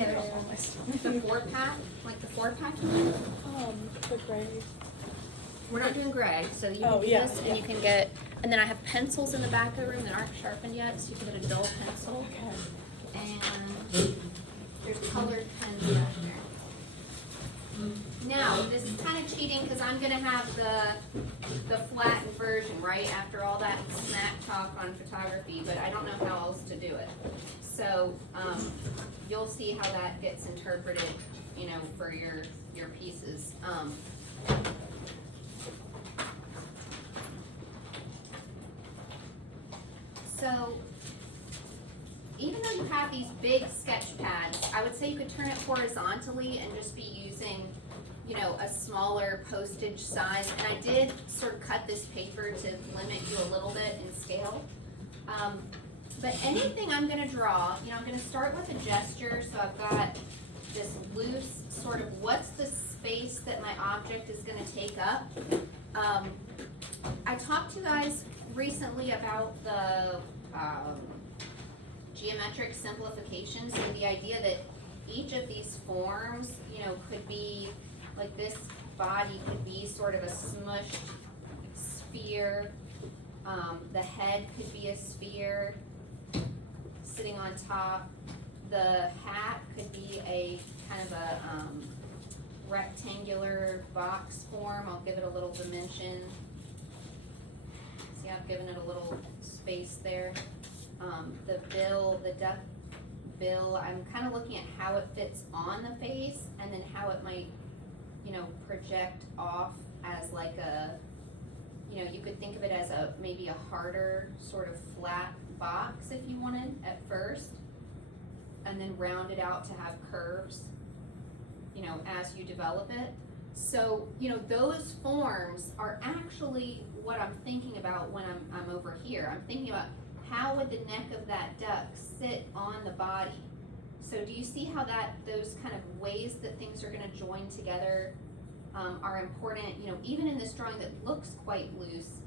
Yeah, the 4-pack, like the 4-pack. The gray. We're not doing gray, so you Oh, can do yeah, this, and yeah. you can get, and then I have pencils in the back of the room that aren't sharpened yet, so you can get a dull pencil, Okay. and there's colored pens back there. Now, this is kind of cheating, because I'm gonna have the flattened version, right, after all that smack talk on photography, but I don't know how else to do it. So, you'll see how that gets interpreted, you know, for your pieces. So, even though you have these big sketch pads, I would say you could turn it horizontally and just be using, you know, a smaller postage size. And I did sort of cut this paper to limit you a little bit in scale. But anything I'm gonna draw, you know, I'm gonna start with a gesture, so I've got this loose sort of what's the space that my object is gonna take up. I talked to you guys recently about the geometric simplification, so the idea that each of these forms, you know, could be, like this body could be sort of a smushed sphere, the head could be a sphere sitting on top, the hat could be a kind of a rectangular box form. I'll give it a little dimension. See, I've given it a little space there. The bill, the duck bill, I'm kind of looking at how it fits on the face and then how it might, you know, project off as like a, you know, you could think of it as a, maybe a harder sort of flat box if you wanted at first, and then round it out to have curves, you know, as you develop it. So, you know, those forms are actually what I'm thinking about when I'm over here. I'm thinking about how would the neck of that duck sit on the body. So do you see how those kind of ways that things are gonna join together are important? You know, even in this drawing that looks quite loose,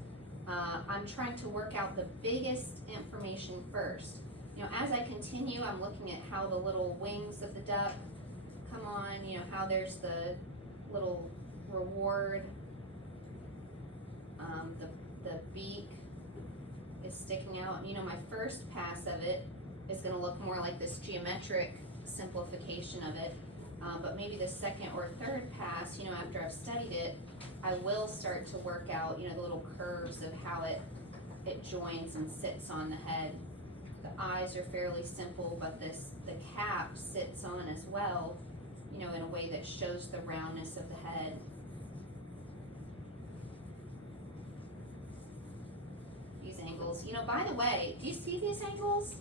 I'm trying to work out the biggest information first. You know, as I continue, I'm looking at how the little wings of the duck come on, you know, how there's the little reward, the beak is sticking out. You know, my first pass of it is gonna look more like this geometric simplification of it, but maybe the second or third pass, you know, after I've studied it, I will start to work out, you know, the little curves of how it joins and sits on the head. The eyes are fairly simple, but the cap sits on as well, you know, in a way that shows the roundness of the head. These angles, you know, by the way, do you see these angles?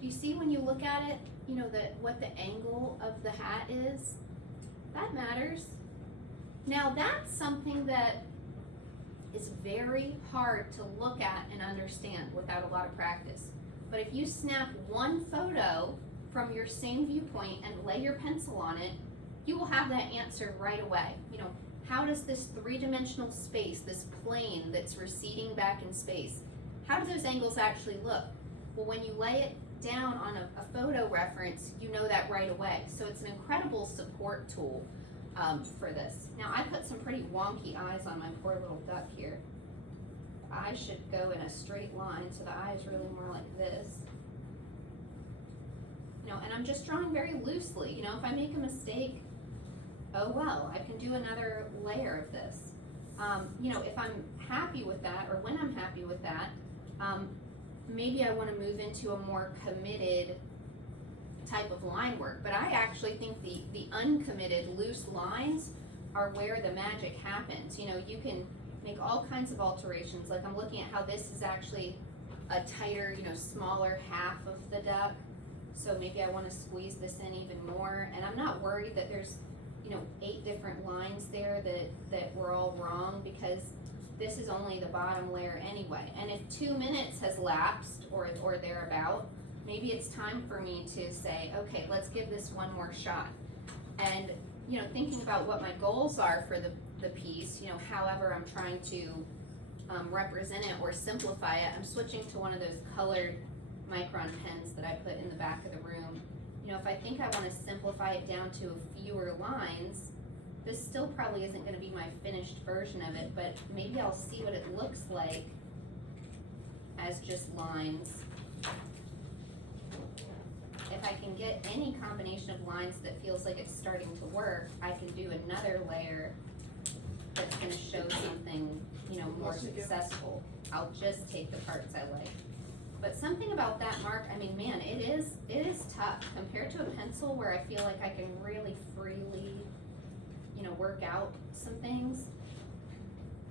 Do you see when you look at it, you know, what the angle of the hat is? That matters. Now that's something that is very hard to look at and understand without a lot of practice. But if you snap one photo from your same viewpoint and lay your pencil on it, you will have that answer right away. You know, how does this three-dimensional space, this plane that's receding back in space, how do those angles actually look? Well, when you lay it down on a photo reference, you know that right away. So it's an incredible support tool for this. Now I put some pretty wonky eyes on my poor little duck here. The eyes should go in a straight line, so the eye is really more like this. You know, and I'm just drawing very loosely. You know, if I make a mistake, oh well, I can do another layer of this. You know, if I'm happy with that, or when I'm happy with that, maybe I want to move into a more committed type of line work. But I actually think the uncommitted loose lines are where the magic happens. You know, you can make all kinds of alterations. Like I'm looking at how this is actually a tighter, you know, smaller half of the duck. So maybe I want to squeeze this in even more. And I'm not worried that there's, you know, 8 different lines there that were all wrong, because this is only the bottom layer anyway. And if 2 minutes has lapsed or thereabout, maybe it's time for me to say, okay, let's give this one more shot. And, you know, thinking about what my goals are for the piece, you know, however I'm trying to represent it or simplify it, I'm switching to one of those colored Micron pens that I put in the back of the room. you know, if I think I wanna simplify it down to fewer lines, this still probably isn't gonna be my finished version of it, but maybe I'll see what it looks like as just lines. If I can get any combination of lines that feels like it's starting to work, I can do another layer that's gonna show something, you know, more successful. I'll just take the parts I like. But something about that mark, I mean, man, it is tough compared to a pencil where I feel like I can really freely, you know, work out some things.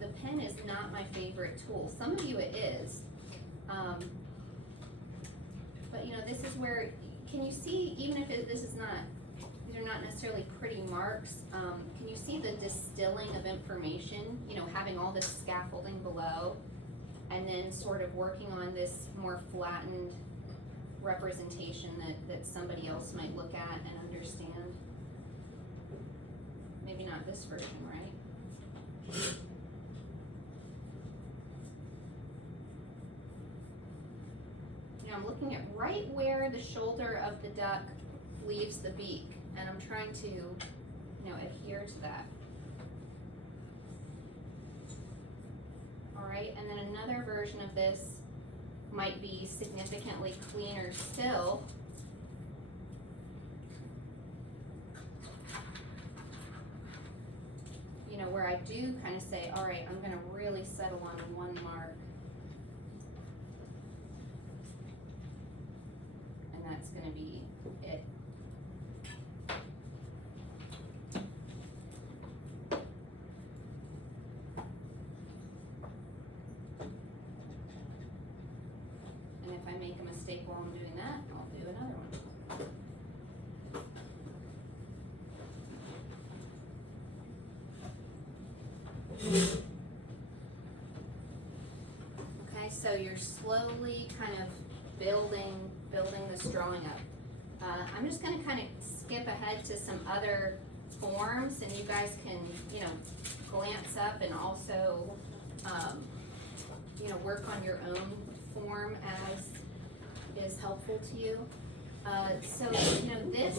The pen is not my favorite tool. Some of you it is. But you know, this is where, can you see, even if this is not, these are not necessarily pretty marks, can you see the distilling of information, you know, having all this scaffolding below, and then sort of working on this more flattened representation that somebody else might look at and understand? Maybe not this version, right? You know, I'm looking at right where the shoulder of the duck leaves the beak, and I'm trying to, you know, adhere to that. Alright, and then another version of this might be significantly cleaner still. You know, where I do kind of say, alright, I'm gonna really settle on one mark. And that's gonna be it. And if I make a mistake while I'm doing that, I'll do another one. Okay, so you're slowly kind of building this drawing up. I'm just gonna kind of skip ahead to some other forms, and you guys can, you know, glance up and also, you know, work on your own form as is helpful to you. So, you know, this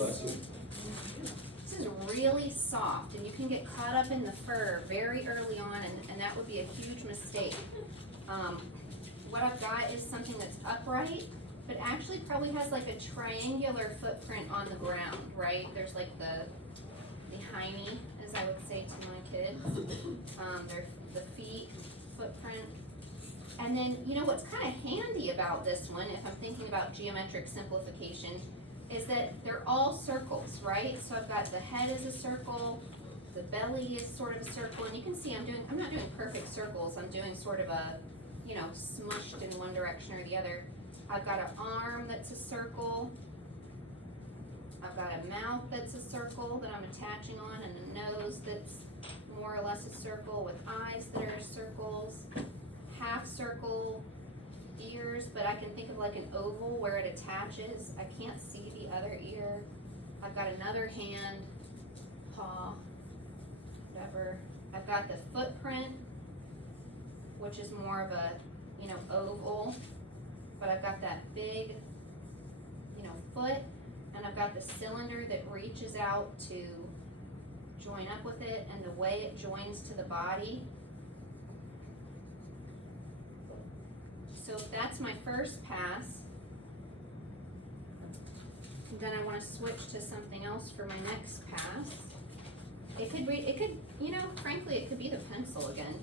is really soft, and you can get caught up in the fur very early on, and that would be a huge mistake. What I've got is something that's upright, but actually probably has like a triangular footprint on the ground, right? There's like the hiney, as I would say to my kids. There's the feet footprint. And then, you know, what's kind of handy about this one, if I'm thinking about geometric simplification, is that they're all circles, right? So I've got the head as a circle, the belly is sort of a circle, and you can see I'm not doing perfect circles, I'm doing sort of a, you know, smushed in one direction or the other. I've got an arm that's a circle. I've got a mouth that's a circle that I'm attaching on, and a nose that's more or less a circle with eyes that are circles. Half circle ears, but I can think of like an oval where it attaches. I can't see the other ear. I've got another hand, paw, whatever. I've got the footprint, which is more of a, you know, oval, but I've got that big, you know, foot, and I've got the cylinder that reaches out to join up with it, and the way it joins to the body. So if that's my first pass, then I want to switch to something else for my next pass. It could, you know, frankly, it could be the pencil again.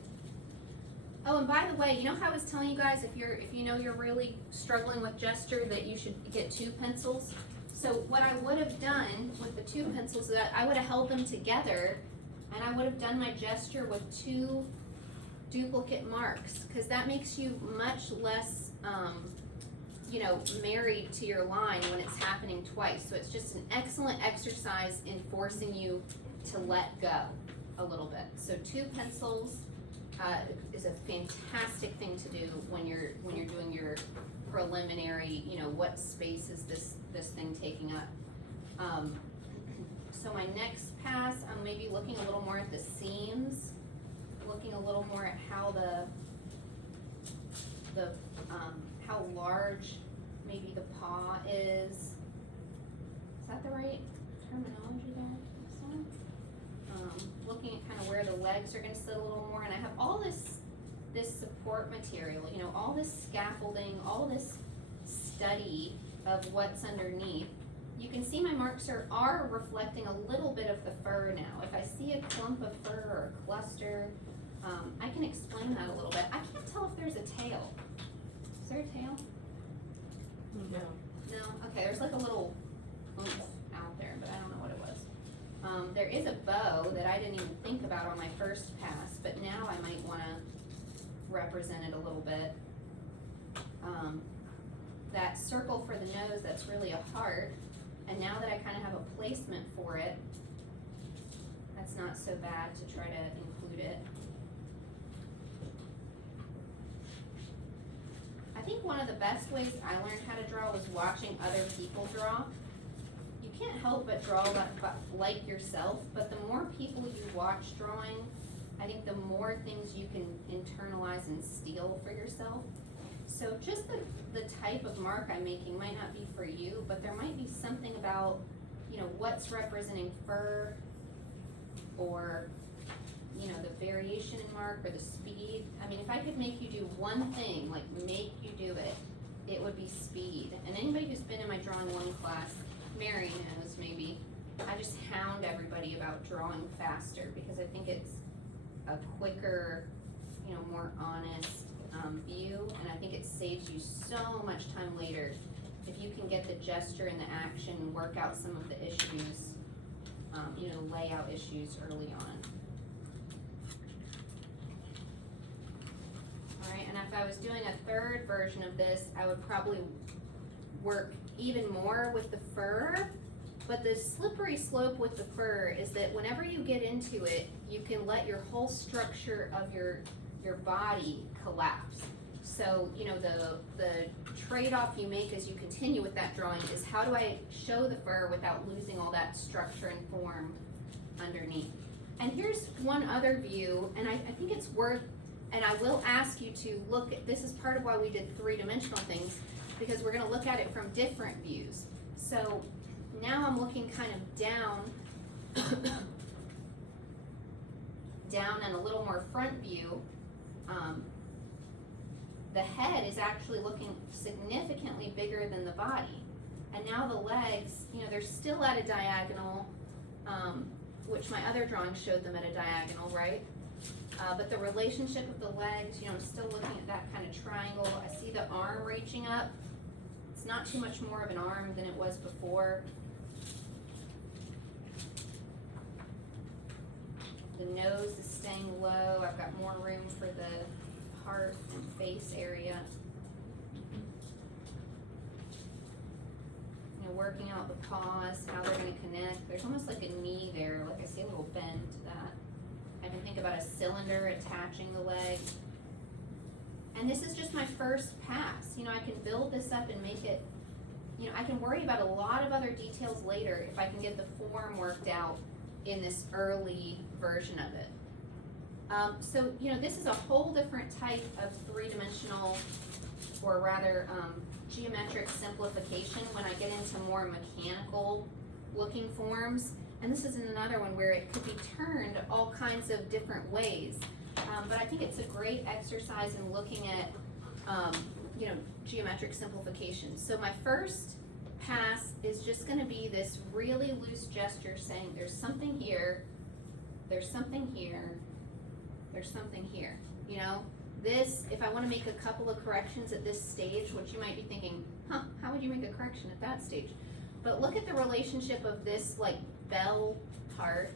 Oh, and by the way, you know how I was telling you guys, if you know you're really struggling with gesture, that you should get two pencils? So what I would have done with the two pencils is that I would have held them together, and I would have done my gesture with two duplicate marks, because that makes you much less, you know, married to your line when it's happening twice. So it's just an excellent exercise in forcing you to let go a little bit. So two pencils is a fantastic thing to do when you're doing your preliminary, you know, what space is this thing taking up. So my next pass, I'm maybe looking a little more at the seams, looking a little more at how how large maybe the paw is. Is that the right terminology there? Looking at kind of where the legs are gonna sit a little more, and I have all this support material, you know, all this scaffolding, all this study of what's underneath. You can see my marks are reflecting a little bit of the fur now. If I see a clump of fur or a cluster, I can explain that a little bit. I can't tell if there's a tail. Is there a tail? No. No? Okay, there's like a little oomph out there, but I don't know what it was. There is a bow that I didn't even think about on my first pass, but now I might wanna represent it a little bit. That circle for the nose, that's really a heart, and now that I kinda have a placement for it, that's not so bad to try to include it. I think one of the best ways I learned how to draw was watching other people draw. You can't help but draw like yourself, but the more people you watch drawing, I think the more things you can internalize and steal for yourself. So just the type of mark I'm making might not be for you, but there might be something about, you know, what's representing fur, or, you know, the variation in mark or the speed. I mean, if I could make you do one thing, like make you do it, it would be speed. And anybody who's been in my drawing one class, Mary knows maybe, I just hound everybody about drawing faster because I think it's a quicker, you know, more honest view, and I think it saves you so much time later if you can get the gesture and the action and work out some of the issues, you know, layout issues early on. Alright, and if I was doing a third version of this, I would probably work even more with the fur, but the slippery slope with the fur is that whenever you get into it, you can let your whole structure of your body collapse. So, you know, the trade-off you make as you continue with that drawing is how do I show the fur without losing all that structure and form underneath. And here's one other view, and I think it's worth, and I will ask you to look at, this is part of why we did three-dimensional things, because we're gonna look at it from different views. So now I'm looking kind of down, down and a little more front view. The head is actually looking significantly bigger than the body. And now the legs, you know, they're still at a diagonal, which my other drawing showed them at a diagonal, right? But the relationship of the legs, you know, I'm still looking at that kind of triangle. I see the arm reaching up. It's not too much more of an arm than it was before. The nose is staying low. I've got more room for the heart and face area. You know, working out the paws, how they're gonna connect. There's almost like a knee there, like I see a little bend to that. I can think about a cylinder attaching the leg. And this is just my first pass. You know, I can build this up and make it, you know, I can worry about a lot of other details later if I can get the form worked out in this early version of it. So, you know, this is a whole different type of three-dimensional, or rather geometric simplification when I get into more mechanical looking forms. And this is another one where it could be turned all kinds of different ways. But I think it's a great exercise in looking at, you know, geometric simplification. So my first pass is just gonna be this really loose gesture saying there's something here, there's something here, there's something here, you know? This, if I wanna make a couple of corrections at this stage, which you might be thinking, huh, how would you make a correction at that stage? But look at the relationship of this like bell part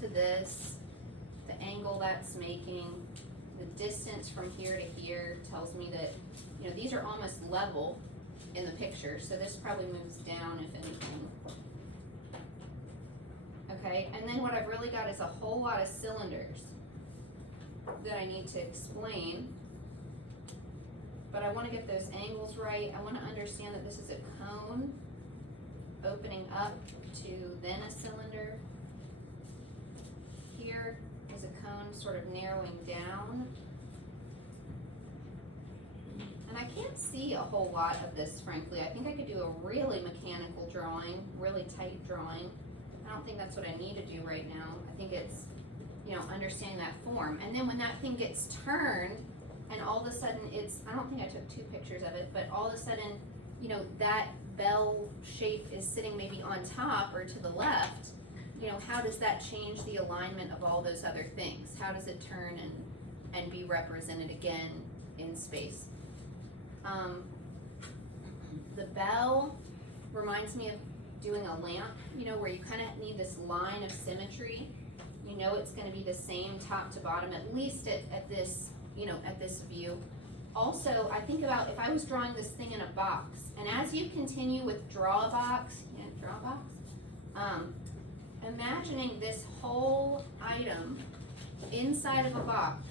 to this, the angle that's making, the distance from here to here tells me that, you know, these are almost level in the picture, so this probably moves down if anything. Okay, and then what I've really got is a whole lot of cylinders that I need to explain, but I want to get those angles right. I want to understand that this is a cone opening up to then a cylinder. Here is a cone sort of narrowing down. And I can't see a whole lot of this, frankly. I think I could do a really mechanical drawing, really tight drawing. I don't think that's what I need to do right now. I think it's, you know, understanding that form. And then when that thing gets turned, and all of a sudden it's, I don't think I took 2 pictures of it, but all of a sudden, you know, that bell shape is sitting maybe on top or to the left, you know, how does that change the alignment of all those other things? How does it turn and be represented again in space? The bell reminds me of doing a lamp, you know, where you kind of need this line of symmetry. You know it's gonna be the same top to bottom, at least at this, you know, at this view. Also, I think about if I was drawing this thing in a box, and as you continue with draw a box, imagining this whole item inside of a box.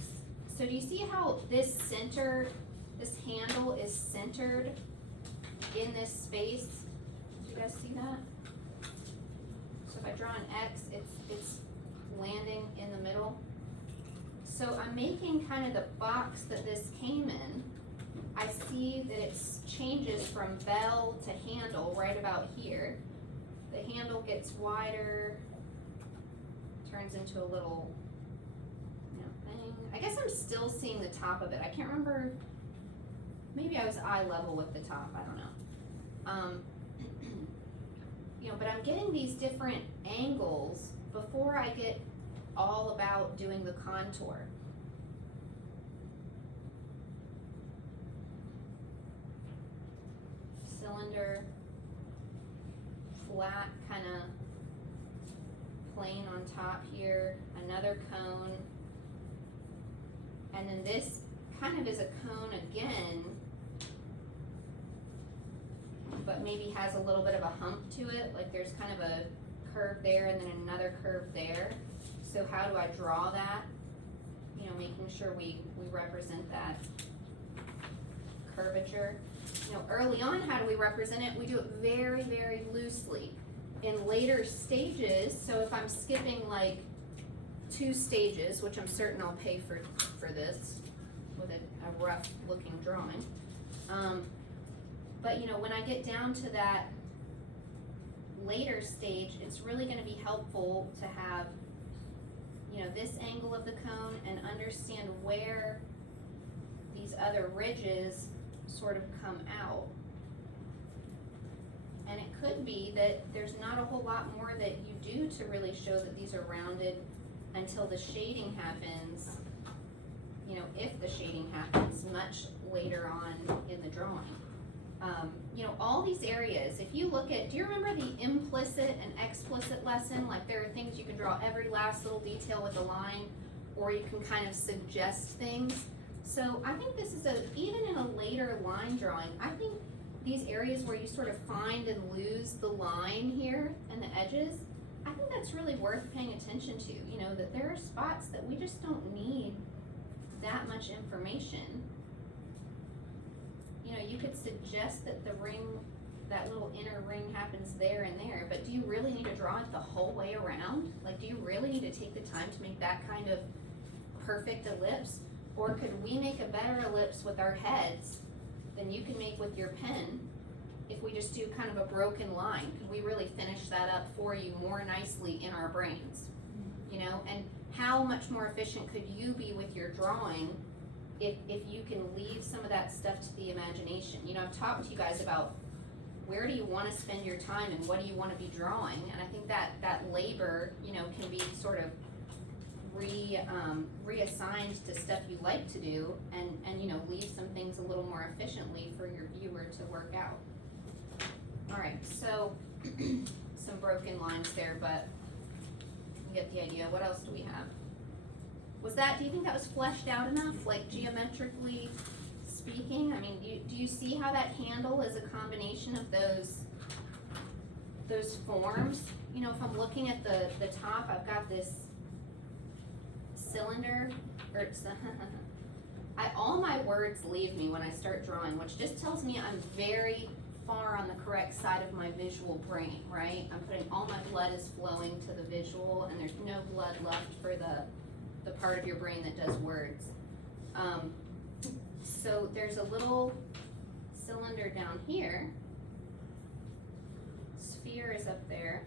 So do you see how this handle is centered in this space? Do you guys see that? So if I draw an X, it's landing in the middle. So I'm making kind of the box that this came in. I see that it changes from bell to handle right about here. The handle gets wider, turns into a little, you know, thing. I guess I'm still seeing the top of it. I can't remember, maybe I was eye level with the top, I don't know. You know, but I'm getting these different angles before I get all about doing the contour. Cylinder, flat kind of plane on top here, another cone, and then this kind of is a cone again, but maybe has a little bit of a hump to it, like there's kind of a curve there and then another curve there. So how do I draw that? You know, making sure we represent that curvature. You know, early on, how do we represent it? We do it very, very loosely. In later stages, so if I'm skipping like 2 stages, which I'm certain I'll pay for this with a rough looking drawing. But you know, when I get down to that later stage, it's really gonna be helpful to have, you know, this angle of the cone and understand where these other ridges sort of come out. And it could be that there's not a whole lot more that you do to really show that these are rounded until the shading happens, you know, if the shading happens much later on in the drawing. You know, all these areas, if you look at, do you remember the implicit and explicit lesson? Like there are things you can draw every last little detail with a line, or you can kind of suggest things. So I think this is even in a later line drawing, I think these areas where you sort of find and lose the line here and the edges, I think that's really worth paying attention to. You know, that there are spots that we just don't need that much information. You know, you could suggest that the ring, that little inner ring happens there and there, but do you really need to draw it the whole way around? Like, do you really need to take the time to make that kind of perfect ellipse? Or could we make a better ellipse with our heads than you can make with your pen if we just do kind of a broken line? Could we really finish that up for you more nicely in our brains? You know, and how much more efficient could you be with your drawing if you can leave some of that stuff to the imagination? You know, I've talked to you guys about where do you want to spend your time and what do you want to be drawing, and I think that labor, you know, can be sort of reassigned to stuff you like to do, and you know, leave some things a little more efficiently for your viewer to work out. All right, so some broken lines there, but you get the idea. What else do we have? Do you think that was fleshed out enough, like geometrically speaking? I mean, do you see how that handle is a combination of those forms? You know, if I'm looking at the top, I've got this cylinder, or it's all my words leave me when I start drawing, which just tells me I'm very far on the correct side of my visual brain, right? I'm putting all my blood is flowing to the visual, and there's no blood left for the part of your brain that does words. So there's a little cylinder down here. Sphere is up there.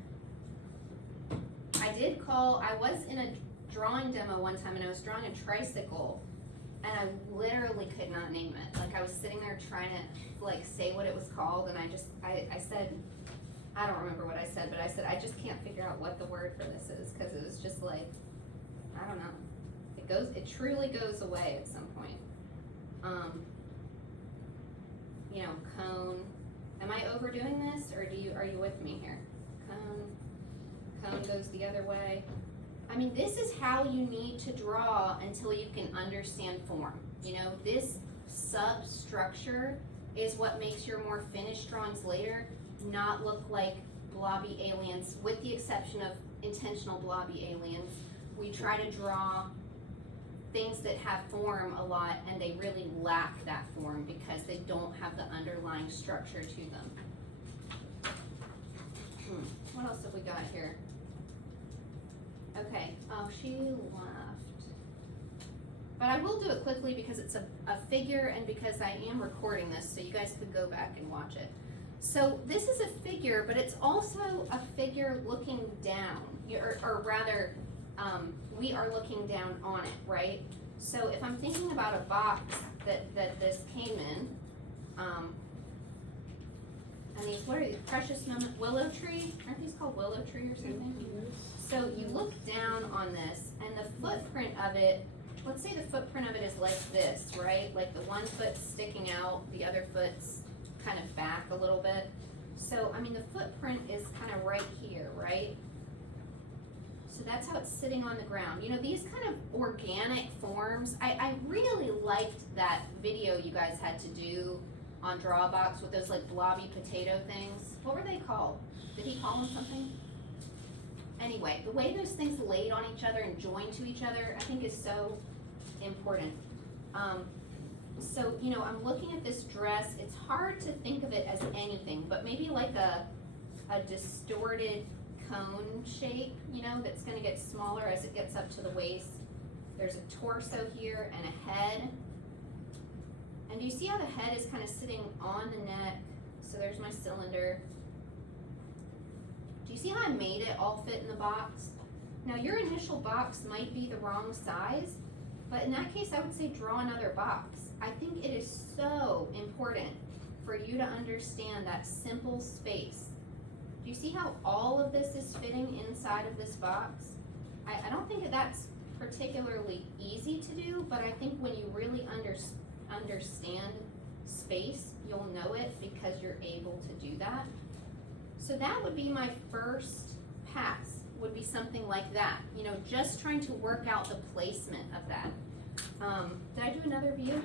I was in a drawing demo one time and I was drawing a tricycle and I literally could not name it. Like I was sitting there trying to like say what it was called and I said, I don't remember what I said, but I said, I just can't figure out what the word for this is, cause it was just like, I don't know. It truly goes away at some point. You know, cone. Am I overdoing this or are you with me here? Cone goes the other way. I mean, this is how you need to draw until you can understand form. You know, this substructure is what makes your more finished drawings later not look like blobby aliens, with the exception of intentional blobby aliens. We try to draw things that have form a lot and they really lack that form because they don't have the underlying structure to them. What else have we got here? Okay, oh, she left. But I will do it quickly because it's a figure and because I am recording this so you guys could go back and watch it. So this is a figure, but it's also a figure looking down, or rather, we are looking down on it, right? So if I'm thinking about a box that this came in, and these, what are these, precious moment, willow tree? Aren't these called willow tree or something? So you look down on this, and the footprint of it, let's say the footprint of it is like this, right? Like the one foot's sticking out, the other foot's kind of back a little bit. So, I mean, the footprint is kind of right here, right? So that's how it's sitting on the ground. You know, these kind of organic forms, I really liked that video you guys had to do on Drawbox with those like blobby potato things. What were they called? Did he call them something? Anyway, the way those things laid on each other and joined to each other, I think is so important. So, you know, I'm looking at this dress. It's hard to think of it as anything, but maybe like a distorted cone shape, you know, that's gonna get smaller as it gets up to the waist. There's a torso here and a head. And you see how the head is kind of sitting on the neck? So there's my cylinder. Do you see how I made it all fit in the box? Now your initial box might be the wrong size, but in that case I would say draw another box. I think it is so important for you to understand that simple space. Do you see how all of this is fitting inside of this box? I don't think that's particularly easy to do, but I think when you really understand space, you'll know it because you're able to do that. So that would be my first pass, would be something like that. You know, just trying to work out the placement of that. Did I do another view?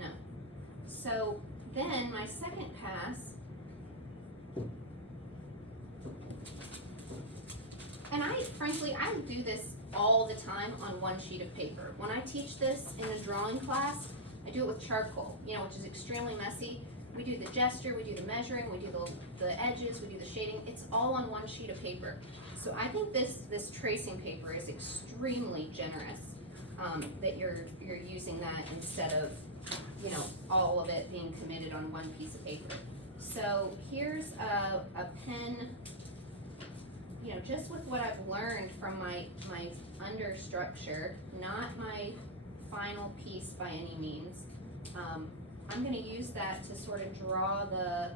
No. So then my second pass, and frankly, I do this all the time on one sheet of paper. When I teach this in a drawing class, I do it with charcoal, you know, which is extremely messy. We do the gesture, we do the measuring, we do the edges, we do the shading. It's all on one sheet of paper. So I think this tracing paper is extremely generous, that you're using that instead of, you know, all of it being committed on one piece of paper. So here's a pen, you know, just with what I've learned from my understructure, not my final piece by any means. I'm gonna use that to sort of draw the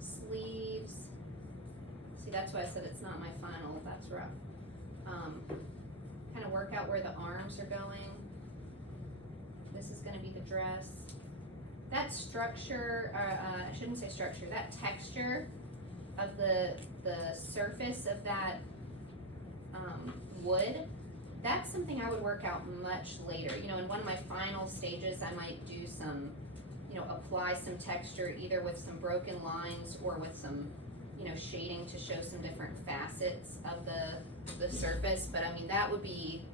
sleeves. See, that's why I said it's not my final, that's rough. Kind of work out where the arms are going. This is gonna be the dress. That structure, I shouldn't say structure, that texture of the surface of that wood, that's something I would work out much later. You know, in one of my final stages, I might do some, you know, apply some texture either with some broken lines or with some, you know, shading to show some different facets of the surface. But I mean, that would be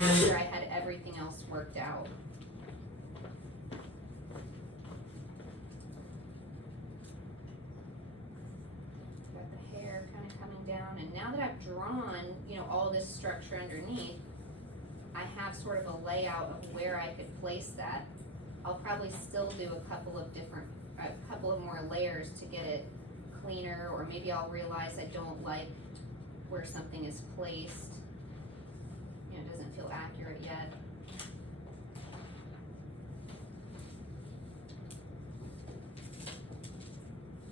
after I had everything else worked out. Got the hair kind of coming down, and now that I've drawn, you know, all this structure underneath, I have sort of a layout of where I could place that. I'll probably still do a couple of more layers to get it cleaner, or maybe I'll realize I don't like where something is placed. You know, it doesn't feel accurate yet.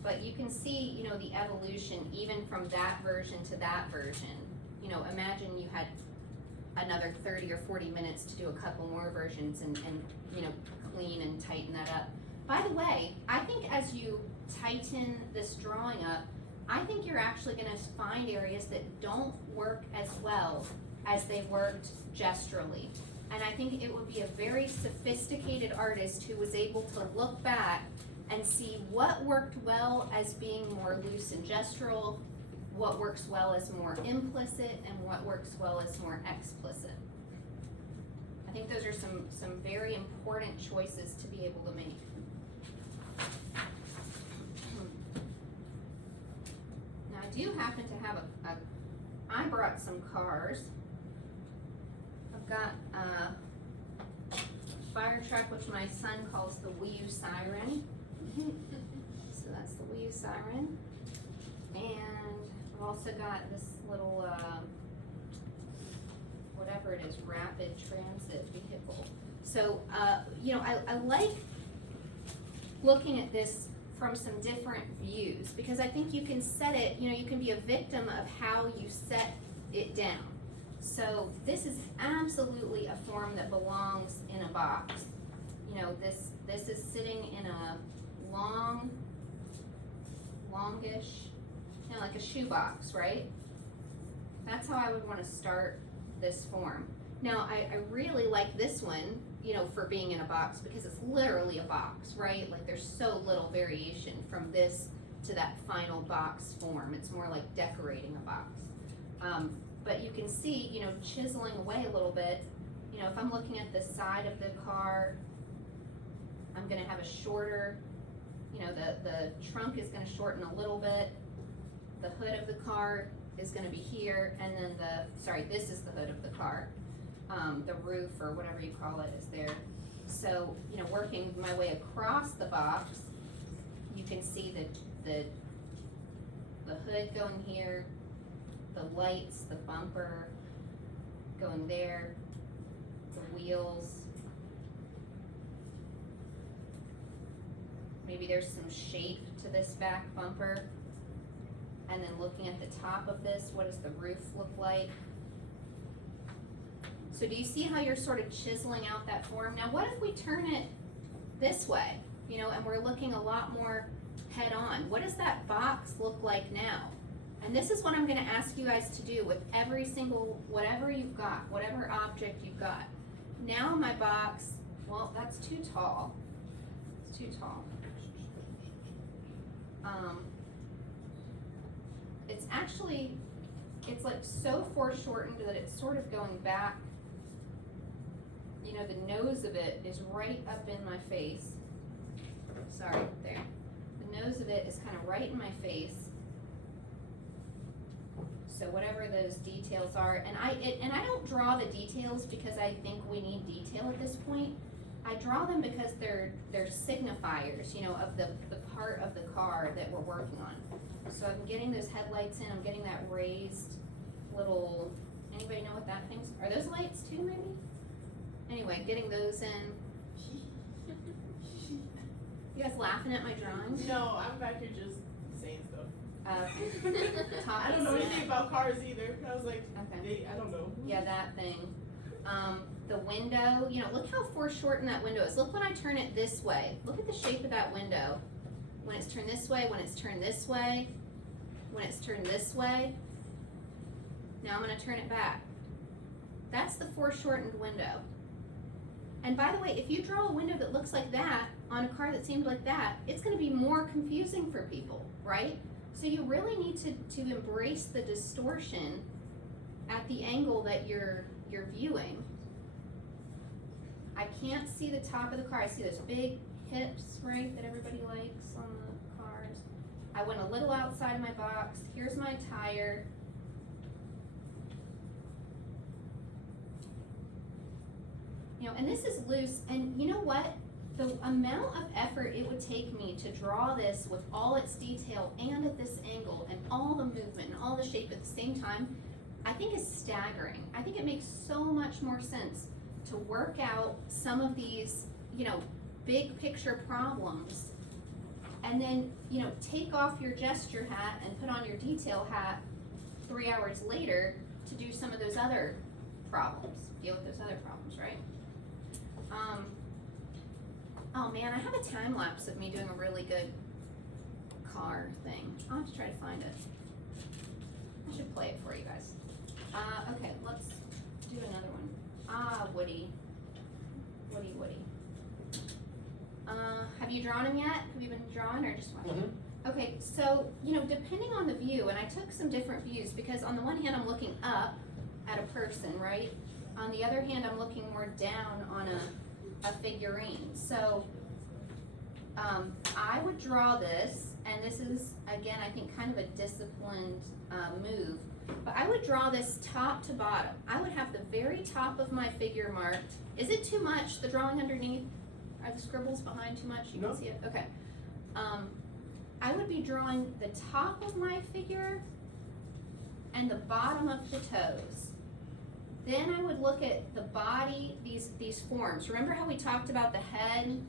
But you can see, you know, the evolution even from that version to that version. You know, imagine you had another 30 or 40 minutes to do a couple more versions and you know, clean and tighten that up. By the way, I think as you tighten this drawing up, I think you're actually gonna find areas that don't work as well as they worked gesturally. And I think it would be a very sophisticated artist who was able to look back and see what worked well as being more loose and gestural, what works well as more implicit, and what works well as more explicit. I think those are some very important choices to be able to make. Now I do happen to have I brought some cars. I've got a fire truck, which my son calls the Wii U Siren. So that's the Wii U Siren. And I've also got this little, whatever it is, rapid transit vehicle. So, you know, I like looking at this from some different views, because I think you can set it, you know, you can be a victim of how you set it down. So this is absolutely a form that belongs in a box. You know, this is sitting in a longish, you know, like a shoebox, right? That's how I would want to start this form. Now, I really like this one, you know, for being in a box, because it's literally a box, right? Like there's so little variation from this to that final box form. It's more like decorating a box. But you can see, you know, chiseling away a little bit. You know, if I'm looking at the side of the car, I'm gonna have a shorter, you know, the trunk is gonna shorten a little bit. The hood of the car is gonna be here, and then this is the hood of the car. The roof, or whatever you call it, is there. So, you know, working my way across the box, you can see the hood going here, the lights, the bumper going there, the wheels. Maybe there's some shape to this back bumper. And then looking at the top of this, what does the roof look like? So do you see how you're sort of chiseling out that form? Now what if we turn it this way, you know, and we're looking a lot more head on? What does that box look like now? And this is what I'm gonna ask you guys to do with every single, whatever you've got, whatever object you've got. Now my box, well, that's too tall. It's too tall. It's actually, it's like so foreshortened that it's sort of going back. You know, the nose of it is right up in my face. Sorry, there. The nose of it is kind of right in my face. So whatever those details are, and I don't draw the details because I think we need detail at this point. I draw them because they're signifiers, you know, of the part of the car that we're working on. So I'm getting those headlights in, I'm getting that raised little, anybody know what that thing's, are those lights too maybe? Anyway, getting those in. You guys laughing at my drawings? No, I'm back here just saying stuff. Top I don't know cement. anything about cars either. I was like, Okay. I don't know. Yeah, that thing. The window, you know, look how foreshortened that window is. Look when I turn it this way. Look at the shape of that window. When it's turned this way, when it's turned this way, when it's turned this way. Now I'm gonna turn it back. That's the foreshortened window. And by the way, if you draw a window that looks like that on a car that seemed like that, it's gonna be more confusing for people, right? So you really need to embrace the distortion at the angle that you're viewing. I can't see the top of the car. I see those big hips, right, that everybody likes on the cars. I went a little outside my box. Here's my tire. You know, and this is loose, and you know what? the amount of effort it would take me to draw this with all its detail and at this angle and all the movement and all the shape at the same time, I think is staggering. I think it makes so much more sense to work out some of these, you know, big picture problems and then, you know, take off your gesture hat and put on your detail hat 3 hours later to do some of those other problems, deal with those other problems, right? Oh man, I have a time lapse of me doing a really good car thing. I'll have to try to find it. I should play it for you guys. Okay, let's do another one. Woody. Woody. Have you drawn him yet? Have you been drawing or just watching? Mhm. Okay, so, you know, depending on the view, and I took some different views because on the one hand I'm looking up at a person, right? On the other hand I'm looking more down on a figurine. So, I would draw this, and this is, again, I think kind of a disciplined move, but I would draw this top to bottom. I would have the very top of my figure marked. Is it too much, the drawing underneath? Are the scribbles behind too much? You No. can see it? Okay. I would be drawing the top of my figure and the bottom of the toes. Then I would look at the body, these forms. Remember how we talked about the head?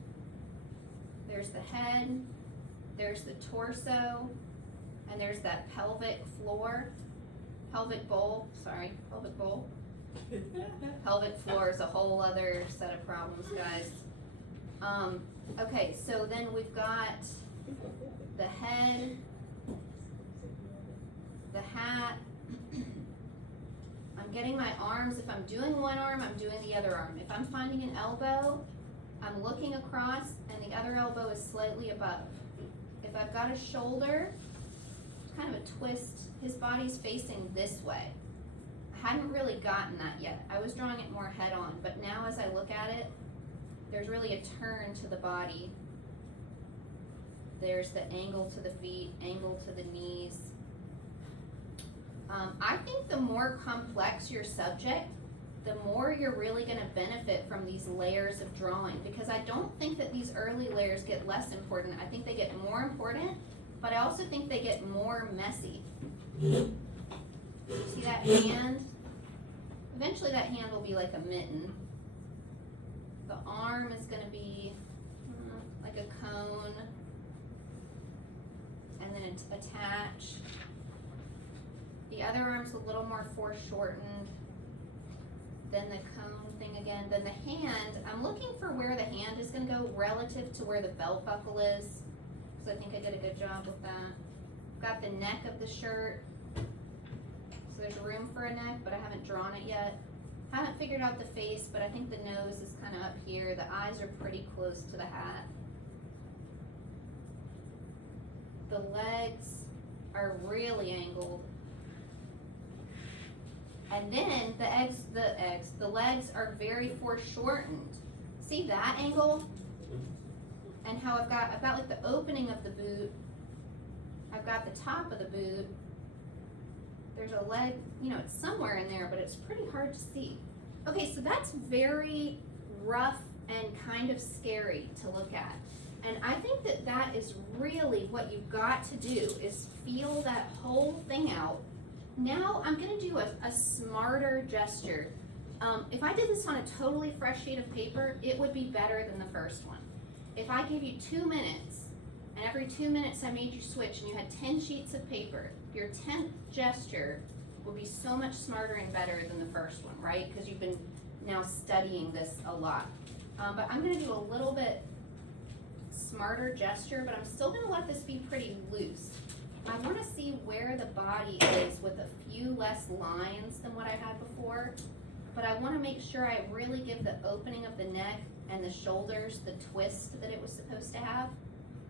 There's the head, there's the torso, and there's that pelvic bowl. Pelvic bowl. Pelvic floor is a whole other set of problems, guys. Okay, so then we've got the head, the hat. I'm getting my arms. If I'm doing one arm, I'm doing the other arm. If I'm finding an elbow, I'm looking across and the other elbow is slightly above. If I've got a shoulder, kind of a twist, his body's facing this way. I hadn't really gotten that yet. I was drawing it more head on, but now as I look at it, there's really a turn to the body. There's the angle to the feet, angle to the knees. I think the more complex your subject, the more you're really going to benefit from these layers of drawing, because I don't think that these early layers get less important. I think they get more important, but I also think they get more messy. See that hand? Eventually that hand will be like a mitten. The arm is going to be like a cone, and then it's attached. The other arm's a little more foreshortened. Then the cone thing again. Then the hand, I'm looking for where the hand is going to go relative to where the belt buckle is, because I think I did a good job with that. Got the neck of the shirt. So there's room for a neck, but I haven't drawn it yet. Haven't figured out the face, but I think the nose is kind of up here. The eyes are pretty close to the hat. The legs are really angled. And then the legs are very foreshortened. See that angle? And how I've got like the opening of the boot. I've got the top of the boot. There's a leg, you know, it's somewhere in there, but it's pretty hard to see. Okay, so that's very rough and kind of scary to look at. And I think that that is really what you've got to do, is feel that whole thing out. Now I'm gonna do a smarter gesture. If I did this on a totally fresh sheet of paper, it would be better than the first one. If I gave you 2 minutes, and every 2 minutes I made you switch, and you had 10 sheets of paper, your 10th gesture would be so much smarter and better than the first one, right? Because you've been now studying this a lot. But I'm gonna do a little bit smarter gesture, but I'm still gonna let this be pretty loose. I wanna see where the body is with a few less lines than what I had before, but I wanna make sure I really give the opening of the neck and the shoulders the twist that it was supposed to have.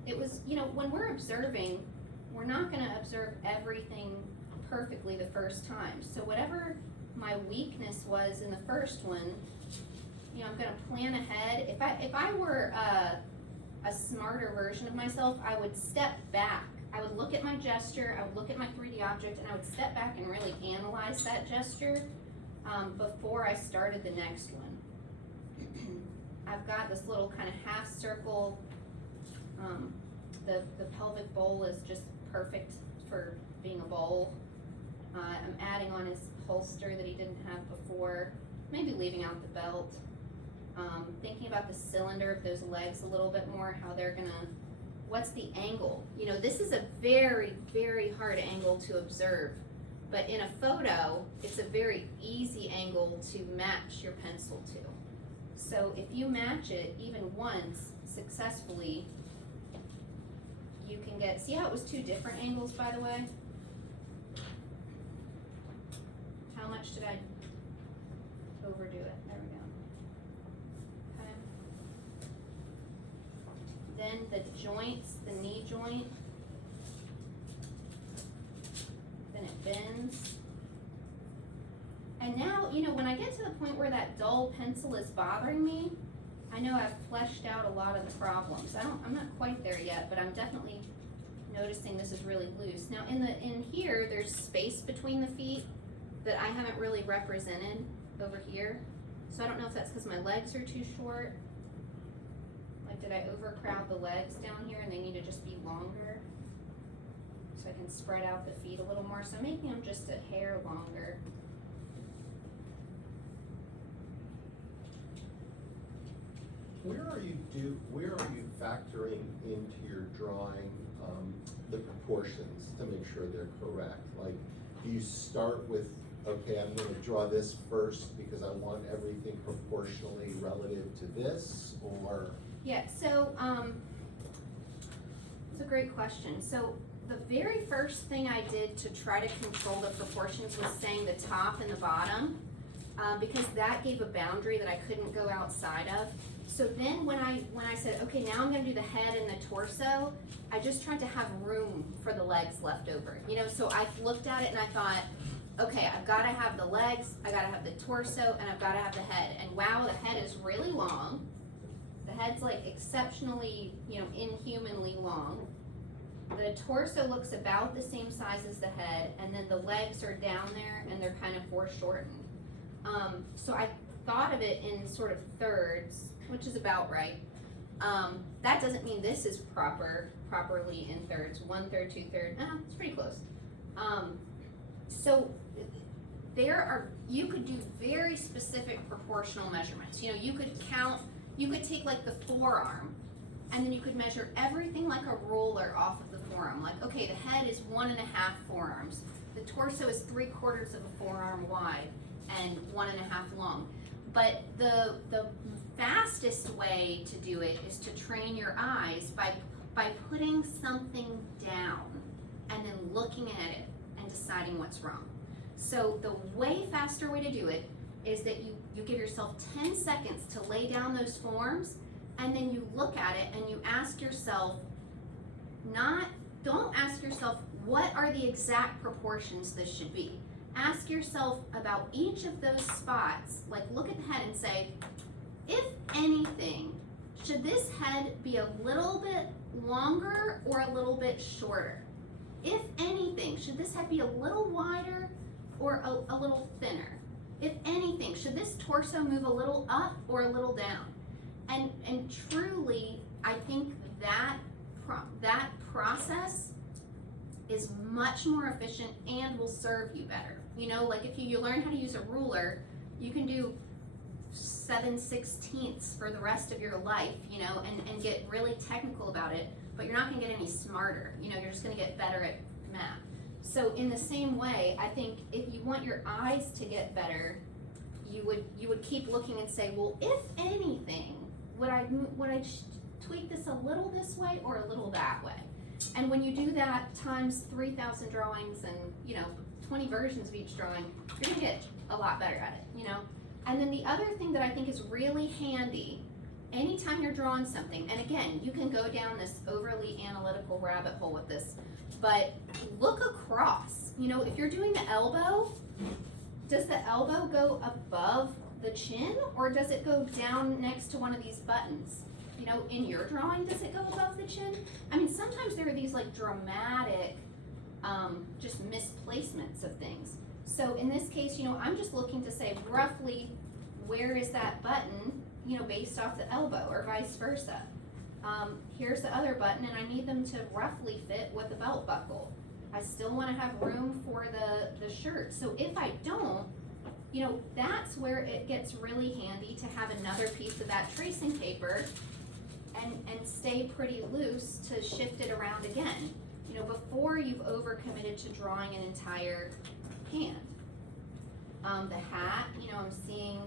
It was, you know, when we're observing, we're not gonna observe everything perfectly the first time. So whatever my weakness was in the first one, you know, I'm gonna plan ahead. If I were a smarter version of myself, I would step back. I would look at my gesture, I would look at my 3D object, and I would step back and really analyze that gesture before I started the next one. I've got this little kind of half circle. The pelvic bowl is just perfect for being a bowl. I'm adding on his holster that he didn't have before, maybe leaving out the belt. Thinking about the cylinder of those legs a little bit more, how they're gonna, what's the angle? You know, this is a very, very hard angle to observe, but in a photo, it's a very easy angle to match your pencil to. So if you match it even once successfully, you can get, see how it was two different angles, by the way? How much did I overdo it? There we go. Okay. Then the joints, the knee joint, then it bends. And now, you know, when I get to the point where that dull pencil is bothering me, I know I've fleshed out a lot of the problems. I'm not quite there yet, but I'm definitely noticing this is really loose. Now in here, there's space between the feet that I haven't really represented over here. So I don't know if that's because my legs are too short. Like, did I overcrowd the legs down here and they need to just be longer? So I can spread out the feet a little more. So I'm making them just a hair longer. Where are you factoring into your drawing the proportions to make sure they're correct? Like, do you start with, okay, I'm going to draw this first because I want everything proportionally relative to this, or? Yeah, so it's a great question. So the very first thing I did to try to control the proportions was saying the top and the bottom, because that gave a boundary that I couldn't go outside of. So then when I said, okay, now I'm gonna do the head and the torso, I just tried to have room for the legs left over. You know, so I looked at it and I thought, okay, I've gotta have the legs, I gotta have the torso, and I've gotta have the head. And wow, the head is really long. The head's like exceptionally, you know, inhumanly long. The torso looks about the same size as the head, and then the legs are down there and they're kind of foreshortened. So I thought of it in sort of thirds, which is about right. That doesn't mean this is properly in thirds. 1/3, 2/3. It's pretty close. So you could do very specific proportional measurements. You know, you could take like the forearm, and then you could measure everything like a ruler off of the forearm. Like, okay, the head is 1.5 forearms. The torso is 3/4 of a forearm wide and 1.5 long. But the fastest way to do it is to train your eyes by putting something down and then looking at it and deciding what's wrong. So the way faster way to do it is that you give yourself 10 seconds to lay down those forms, and then you look at it and you ask yourself, don't ask yourself what are the exact proportions this should be. Ask yourself about each of those spots, like look at the head and say, if anything, should this head be a little bit longer or a little bit shorter? If anything, should this head be a little wider or a little thinner? If anything, should this torso move a little up or a little down? And truly, I think that process is much more efficient and will serve you better. You know, like if you learn how to use a ruler, you can do 7/16 for the rest of your life, you know, and get really technical about it, but you're not gonna get any smarter. You know, you're just gonna get better at math. So in the same way, I think if you want your eyes to get better, you would keep looking and say, well, if anything, would I tweak this a little this way or a little that way? And when you do that times 3,000 drawings and, you know, 20 versions of each drawing, you're gonna get a lot better at it, you know? And then the other thing that I think is really handy, anytime you're drawing something, and again, you can go down this overly analytical rabbit hole with this, but look across. You know, if you're doing the elbow, does the elbow go above the chin, or does it go down next to one of these buttons? You know, in your drawing, does it go above the chin? I mean, sometimes there are these like dramatic, just misplacements of things. So in this case, you know, I'm just looking to say roughly where is that button, you know, based off the elbow or vice versa. Here's the other button and I need them to roughly fit with the belt buckle. I still wanna have room for the shirt. So if I don't, you know, that's where it gets really handy to have another piece of that tracing paper and stay pretty loose to shift it around again, you know, before you've overcommitted to drawing an entire hand. The hat, you know, I'm seeing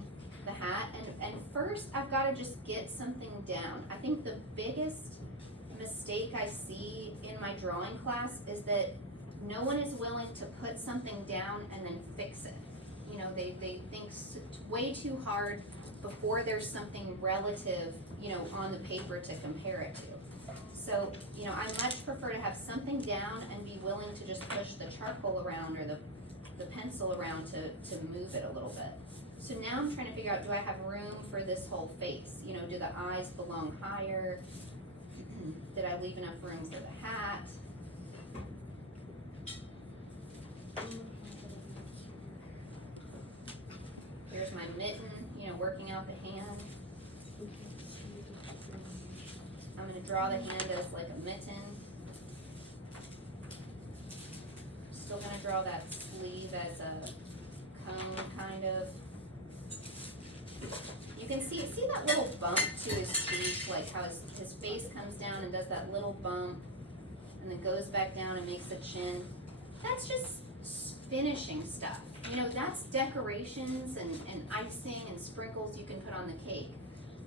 the hat, and first I've gotta just get something down. I think the biggest mistake I see in my drawing class is that no one is willing to put something down and then fix it. You know, they think way too hard before there's something relative, you know, on the paper to compare it to. So, you know, I much prefer to have something down and be willing to just push the charcoal around or the pencil around to move it a little bit. So now I'm trying to figure out, do I have room for this whole face? You know, do the eyes belong higher? Did I leave enough room for the hat? Here's my mitten, you know, working out the hand. I'm gonna draw the hand as like a mitten. Still gonna draw that sleeve as a cone, kind of. You can see that little bump to his cheek, like how his face comes down and does that little bump, and then goes back down and makes a chin. That's just finishing stuff. You know, that's decorations and icing and sprinkles you can put on the cake.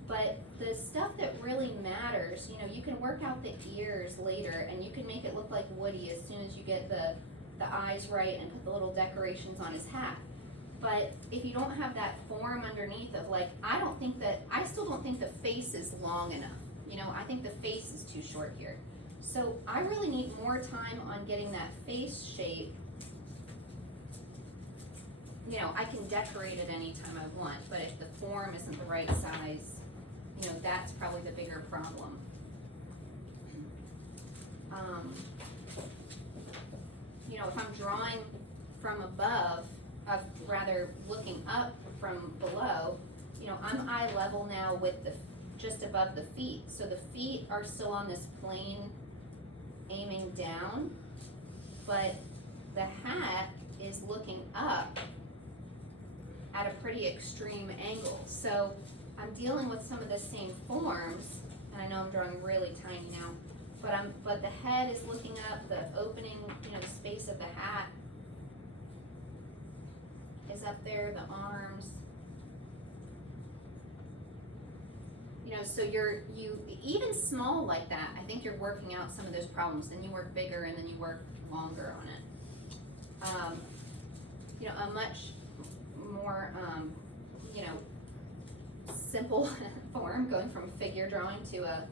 But the stuff that really matters, you know, you can work out the ears later and you can make it look like Woody as soon as you get the eyes right and put the little decorations on his hat. But if you don't have that form underneath of like, I still don't think the face is long enough. You know, I think the face is too short here. So I really need more time on getting that face shape. You know, I can decorate it anytime I want, but if the form isn't the right size, you know, that's probably the bigger problem. You know, if I'm drawing from above, rather looking up from below, you know, I'm eye level now with just above the feet. So the feet are still on this plane aiming down, but the hat is looking up at a pretty extreme angle. So I'm dealing with some of the same forms, and I know I'm drawing really tiny now, but the head is looking up, the opening, you know, the space of the hat is up there, the arms. You know, so you even small like that, I think you're working out some of those problems. Then you work bigger and then you work longer on it. You know, a much more, you know, simple form, going from figure drawing to a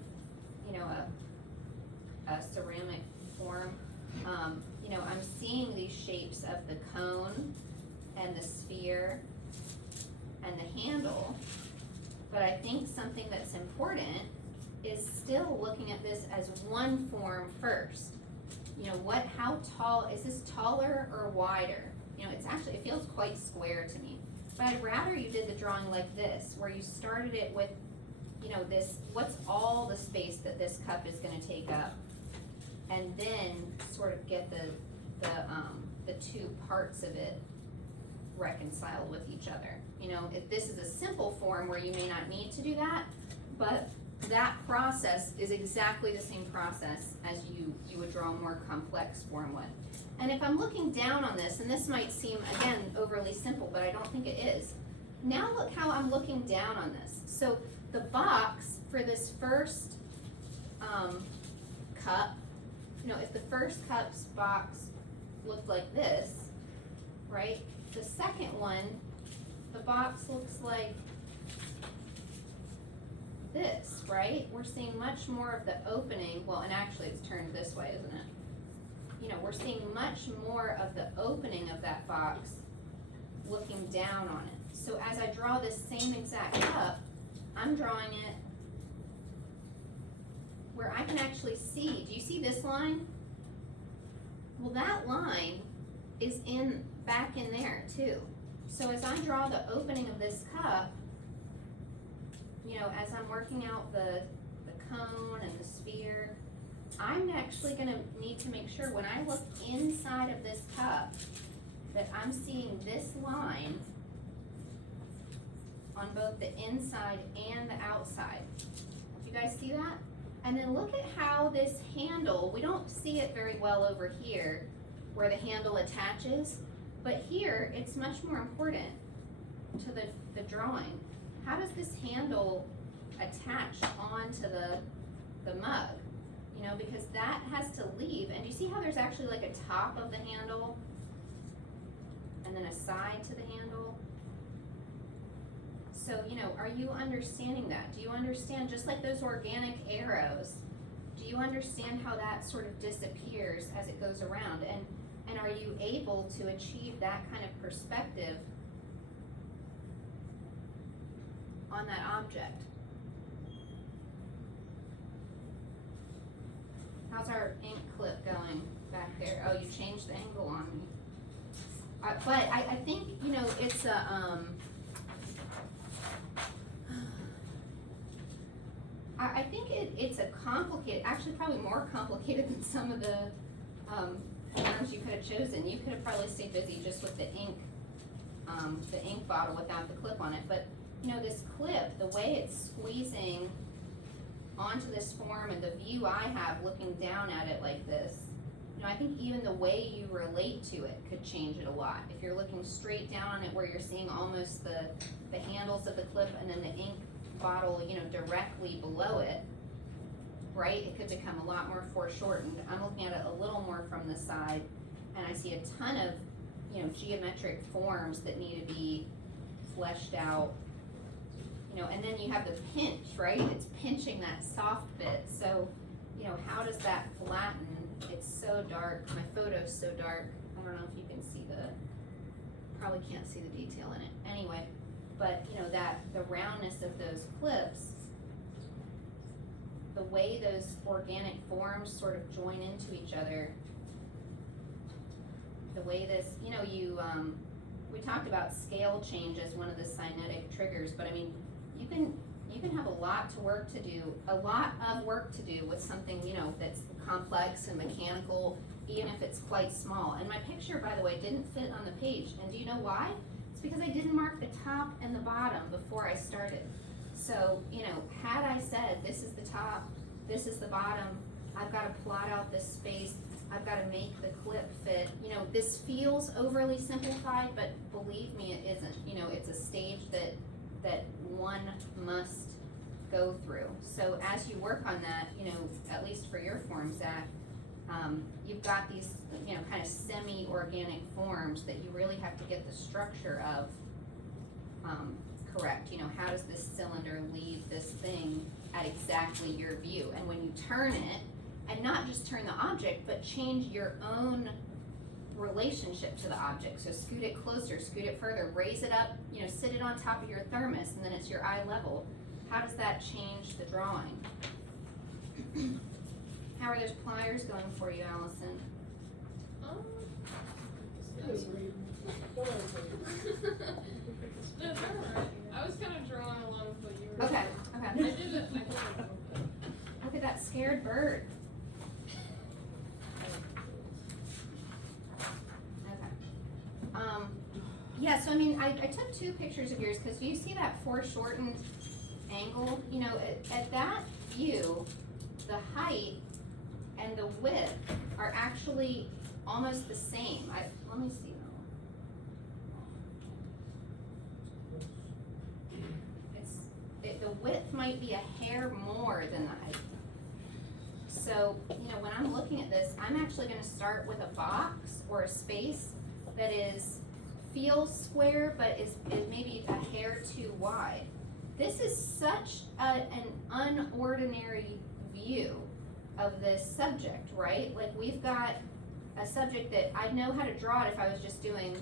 ceramic form. You know, I'm seeing these shapes of the cone and the sphere and the handle, but I think something that's important is still looking at this as one form first. You know, how tall, is this taller or wider? You know, it feels quite square to me. But I'd rather you did the drawing like this, where you started it with, you know, this, what's all the space that this cup is gonna take up? And then sort of get the two parts of it reconciled with each other. You know, if this is a simple form where you may not need to do that, but that process is exactly the same process as you would draw a more complex form with. And if I'm looking down on this, and this might seem, again, overly simple, but I don't think it is. Now look how I'm looking down on this. So the box for this first cup, you know, if the first cup's box looked like this, right? The second one, the box looks like this, right? We're seeing much more of the opening, well, and actually it's turned this way, isn't it? You know, we're seeing much more of the opening of that box looking down on it. So as I draw this same exact cup, I'm drawing it where I can actually see, do you see this line? Well, that line is back in there too. So as I draw the opening of this cup, you know, as I'm working out the cone and the sphere, I'm actually gonna need to make sure when I look inside of this cup, that I'm seeing this line on both the inside and the outside. You guys see that? And then look at how this handle, we don't see it very well over here where the handle attaches, but here it's much more important to the drawing. How does this handle attach onto the mug? You know, because that has to leave, and do you see how there's actually like a top of the handle and then a side to the handle? So, you know, are you understanding that? Do you understand, just like those organic arrows, do you understand how that sort of disappears as it goes around? And are you able to achieve that kind of perspective on that object? How's our ink clip going back there? Oh, you changed the angle on me. But I think, you know, it's a, I think it's a complicated, actually probably more complicated than some of the forms you could have chosen. You could have probably stayed busy just with the ink bottle without the clip on it. But, you know, this clip, the way it's squeezing onto this form and the view I have looking down at it like this, you know, I think even the way you relate to it could change it a lot. If you're looking straight down on it where you're seeing almost the handles of the clip and then the ink bottle, you know, directly below it, right? It could become a lot more foreshortened. I'm looking at it a little more from the side, and I see a ton of, you know, geometric forms that need to be fleshed out. You know, and then you have the pinch, right? It's pinching that soft bit. So, you know, how does that flatten? It's so dark. My photo's so dark. I don't know if you can see probably can't see the detail in it. Anyway, but you know, the roundness of those clips, the way those organic forms sort of join into each other, the way this, you know, we talked about scale change as one of the cynetic triggers, but I mean, you can have a lot of work to do with something, you know, that's complex and mechanical, even if it's quite small. And my picture, by the way, didn't fit on the page. And do you know why? It's because I didn't mark the top and the bottom before I started. So, you know, had I said, this is the top, this is the bottom, I've got to plot out this space, I've got to make the clip fit. You know, this feels overly simplified, but believe me, it isn't. You know, it's a stage that one must go through. So as you work on that, you know, at least for your form, Zach, you've got these, you know, kind of semi-organic forms that you really have to get the structure of correct. You know, how does this cylinder leave this thing at exactly your view? And when you turn it, and not just turn the object, but change your own relationship to the object. So scoot it closer, scoot it further, raise it up, you know, sit it on top of your thermos, and then it's your eye level. How does that change the drawing? How are those pliers going for you, Allison? That's alright. I was kind of drawing along with what you were Okay, I okay. did it. Look at that scared bird. Okay. Yeah, so I mean, I took two pictures of yours, because do you see that foreshortened angle? You know, at that view, the height and the width are actually almost the same. Let me see. The width might be a hair more than the height. So, you know, when I'm looking at this, I'm actually gonna start with a box or a space that feels square, but is maybe a hair too wide. This is such an unordinary view of this subject, right? Like, we've got a subject that I know how to draw it if I was just doing,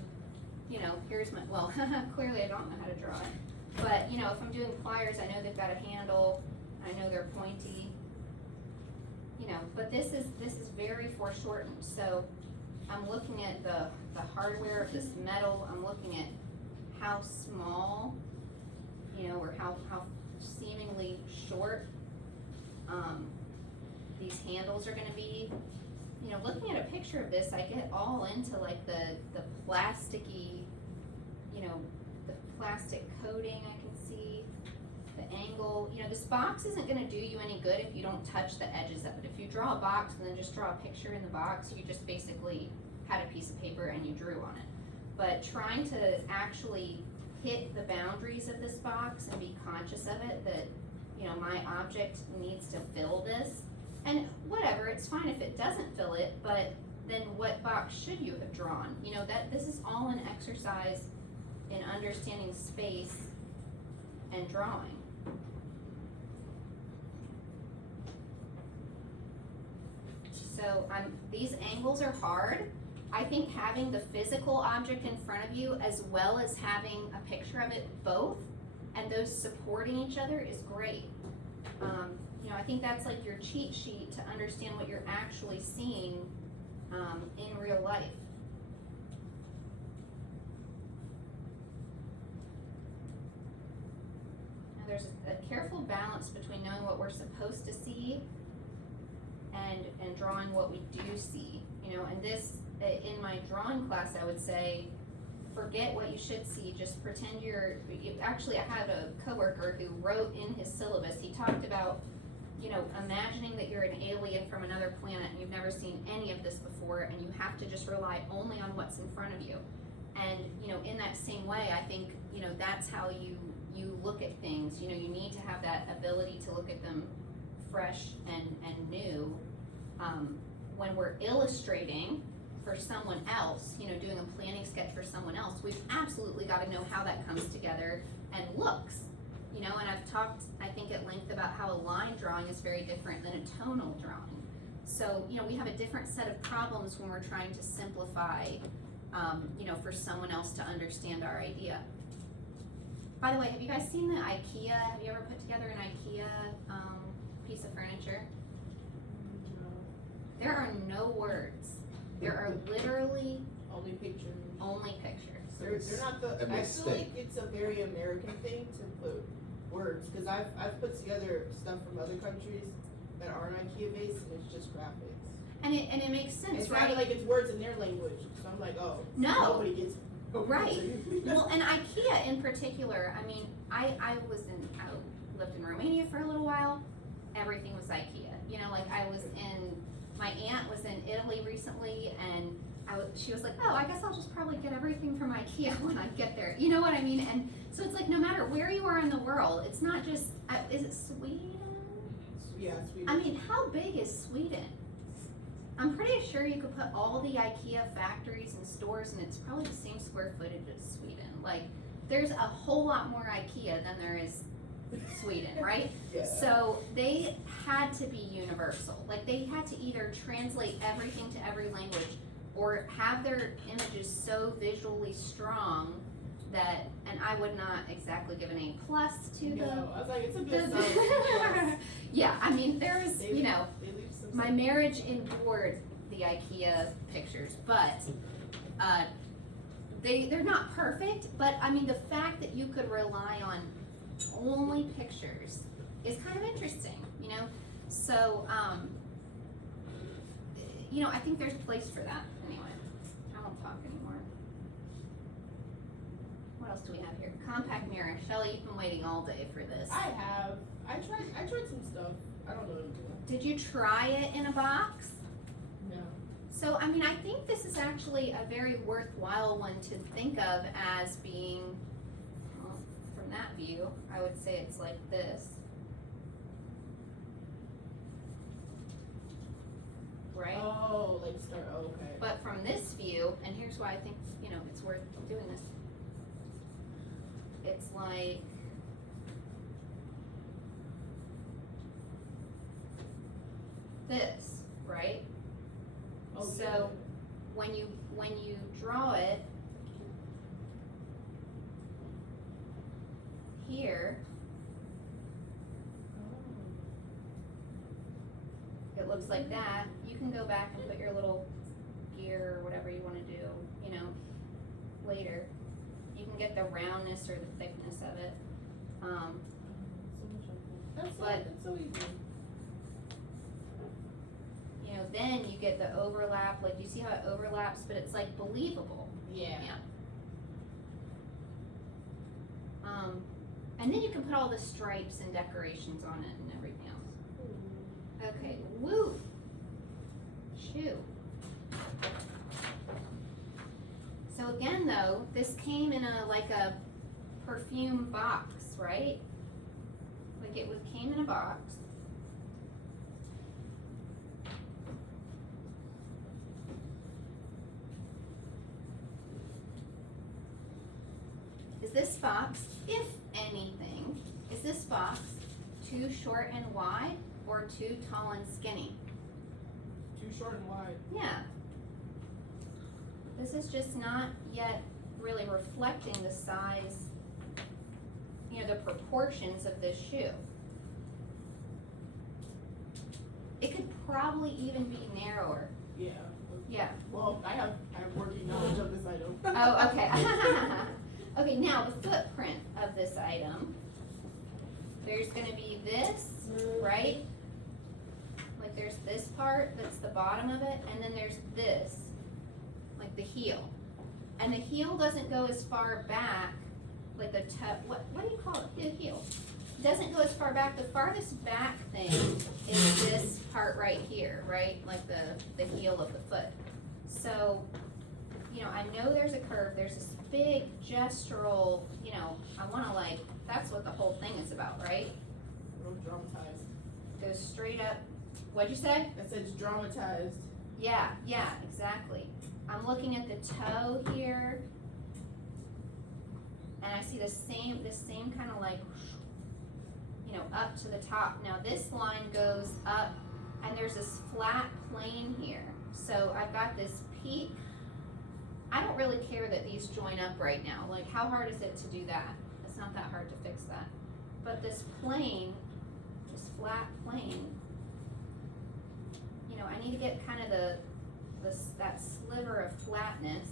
you know, here's my, well, clearly I don't know how to draw it. But, you know, if I'm doing pliers, I know they've got a handle, I know they're pointy, you know, but this is very foreshortened. So I'm looking at the hardware of this metal, I'm looking at how small, you know, or how seemingly short, these handles are gonna be. You know, looking at a picture of this, I get all into like the plasticky, you know, the plastic coating I can see, the angle. You know, this box isn't gonna do you any good if you don't touch the edges of it. If you draw a box and then just draw a picture in the box, you just basically had a piece of paper and you drew on it. But trying to actually hit the boundaries of this box and be conscious of it, that, you know, my object needs to fill this. And whatever, it's fine if it doesn't fill it, but then what box should you have drawn? You know, that this is all an exercise in understanding space and drawing. So these angles are hard. I think having the physical object in front of you as well as having a picture of it both and those supporting each other is great. You know, I think that's like your cheat sheet to understand what you're actually seeing in real life. Now there's a careful balance between knowing what we're supposed to see and drawing what we do see. You know, and this, in my drawing class, I would say, forget what you should see, just pretend actually I had a coworker who wrote in his syllabus, he talked about, you know, imagining that you're an alien from another planet and you've never seen any of this before and you have to just rely only on what's in front of you. And, you know, in that same way, I think, you know, that's how you look at things. You know, you need to have that ability to look at them fresh and new. When we're illustrating for someone else, you know, doing a planning sketch for someone else, we've absolutely got to know how that comes together and looks. You know, and I've talked, I think, at length about how a line drawing is very different than a tonal drawing. So, you know, we have a different set of problems when we're trying to simplify, you know, for someone else to understand our idea. By the way, have you guys seen the IKEA? Have you ever put together an IKEA piece of furniture? There are no words. There are literally Only pictures. only pictures. They're not the, a I feel mistake. like it's a very American thing to put words, cause I've put together stuff from other countries that aren't IKEA based and it's just graphics. And it makes sense, It's right? not like it's words in their language, so I'm like, oh, No. nobody gets. Right. Well, and IKEA in particular, I mean, I lived in Romania for a little while. Everything was IKEA. You know, like my aunt was in Italy recently, and she was like, oh, I guess I'll just probably get everything from IKEA when I get there. You know what I mean? And so it's like, no matter where you are in the world, it's not just, is it Sweden? Yeah, Swedish. I mean, how big is Sweden? I'm pretty sure you could put all the IKEA factories and stores and it's probably the same square footage as Sweden. Like, there's a whole lot more IKEA than there is Sweden, right? Yeah. So they had to be universal. Like, they had to either translate everything to every language or have their images so visually strong that, and I would not exactly give an A+ to No, I was like, it's a good the sign. yeah, I mean, there's, They you leave- know, they leave some my stuff. marriage endured the IKEA pictures, but they're not perfect. But I mean, the fact that you could rely on only pictures is kind of interesting, you know. So you know, I think there's a place for that. Anyway, I won't talk anymore. What else do we have here? Compact mirror. Shelly, you've been waiting all day for this. I tried some stuff. I don't know what to do. Did you try it in a box? No. So, I mean, I think this is actually a very worthwhile one to think of as being, well, from that view, I would say it's like this. Right? Oh, like start. Oh, okay. But from this view, and here's why I think, you know, it's worth doing this. It's like this, right? Oh, So, yeah. when you draw it here, it looks like that. You can go back and put your little gear or whatever you want to do, you know, later. You can get the roundness or the thickness of it. So That's so easy. You know, then you get the overlap, like you see how it overlaps, but it's like believable. Yeah. And then you can put all the stripes and decorations on it and everything else. Okay, woo. Shoo. So again though, this came in like a perfume box, right? Like it came in a box. Is this box, if anything, is this box too short and wide or too tall and skinny? Too short and wide. Yeah. This is just not yet really reflecting the size, you know, the proportions of this shoe. It could probably even be narrower. Yeah. Yeah. Well, I have working knowledge of this item. Oh, okay. Okay, now the footprint of this item. There's gonna be this, right? Like there's this part, that's the bottom of it, and then there's this, like the heel. And the heel doesn't go as far back, like the toe, what do you call it? The heel. It doesn't go as far back. The farthest back thing is this part right here, right? Like the heel of the foot. So, you know, I know there's a curve, there's this big gestural, you know, I wanna like, that's what the whole thing is about, right? Real dramatized. Goes straight up, what'd you say? I said it's dramatized. Yeah, exactly. I'm looking at the toe here, and I see the same kind of like, you know, up to the top. Now this line goes up, and there's this flat plane here. So I've got this peak. I don't really care that these join up right now. Like, how hard is it to do that? It's not that hard to fix that. But this plane, this flat plane, you know, I need to get kind of that sliver of flatness.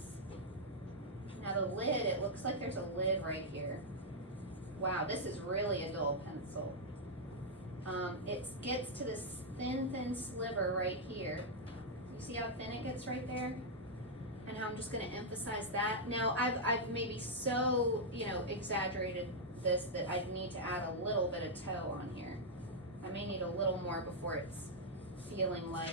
Now the lid, it looks like there's a lid right here. Wow, this is really a dull pencil. It gets to this thin sliver right here. You see how thin it gets right there? And how I'm just gonna emphasize that. Now, I've maybe so, you know, exaggerated this that I need to add a little bit of toe on here. I may need a little more before it's feeling like.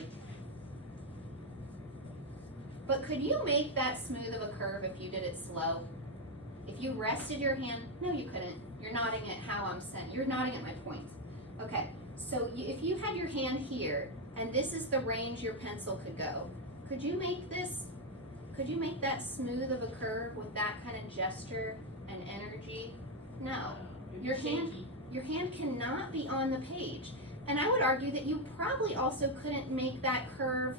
But could you make that smooth of a curve if you did it slow? If you rested your hand, no you couldn't. You're nodding at how I'm saying, you're nodding at my point. Okay, so if you had your hand here, and this is the range your pencil could go, could you make that smooth of a curve with that kind of gesture and energy? No. Your hand cannot be on the page. And I would argue that you probably also couldn't make that curve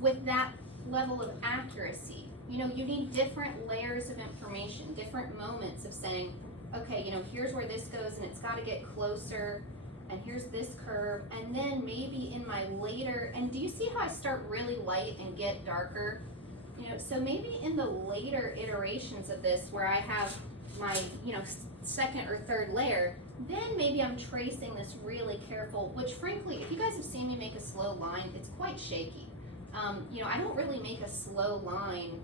with that level of accuracy. You know, you need different layers of information, different moments of saying, okay, you know, here's where this goes and it's gotta get closer, and here's this curve, and then maybe in my later, and do you see how I start really light and get darker? You know, so maybe in the later iterations of this where I have my, you know, second or third layer, then maybe I'm tracing this really careful, which frankly, if you guys have seen me make a slow line, it's quite shaky. You know, I don't really make a slow line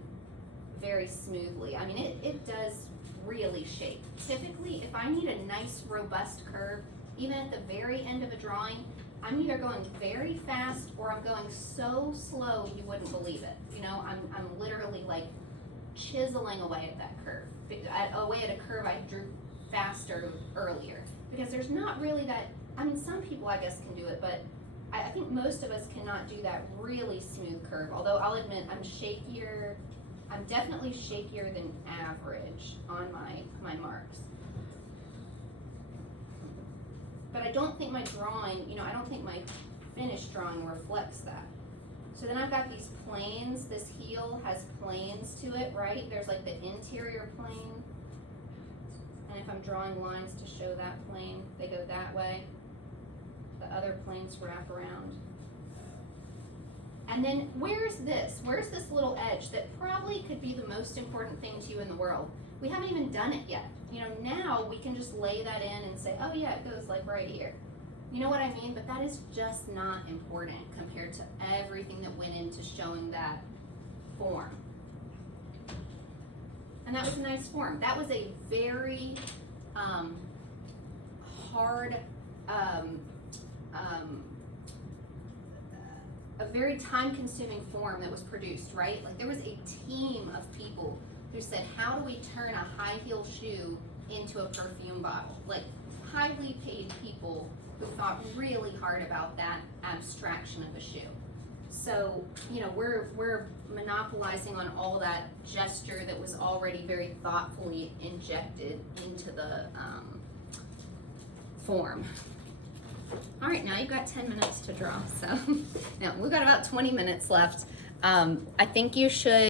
very smoothly. I mean, it does really shake. Typically, if I need a nice, robust curve, even at the very end of a drawing, I'm either going very fast or I'm going so slow you wouldn't believe it. You know, I'm literally like chiseling away at that curve, away at a curve I drew faster earlier. Because there's not really that, I mean, some people I guess can do it, but I think most of us cannot do that really smooth curve. Although I'll admit I'm definitely shakier than average on my marks. But I don't think my drawing, you know, I don't think my finished drawing reflects that. So then I've got these planes. This heel has planes to it, right? There's like the interior plane. And if I'm drawing lines to show that plane, they go that way. The other planes wrap around. And then where's this? Where's this little edge that probably could be the most important thing to you in the world? We haven't even done it yet. You know, now we can just lay that in and say, oh yeah, it goes like right here. You know what I mean? But that is just not important compared to everything that went into showing that form. And that was a nice form. That was a very hard, a very time-consuming form that was produced, right? Like there was a team of people who said, how do we turn a high heel shoe into a perfume bottle? Like highly paid people who thought really hard about that abstraction of a shoe. So, you know, we're monopolizing on all that gesture that was already very thoughtfully injected into the form. All right, now you've got 10 minutes to draw. So now we've got about 20 minutes left. I think you should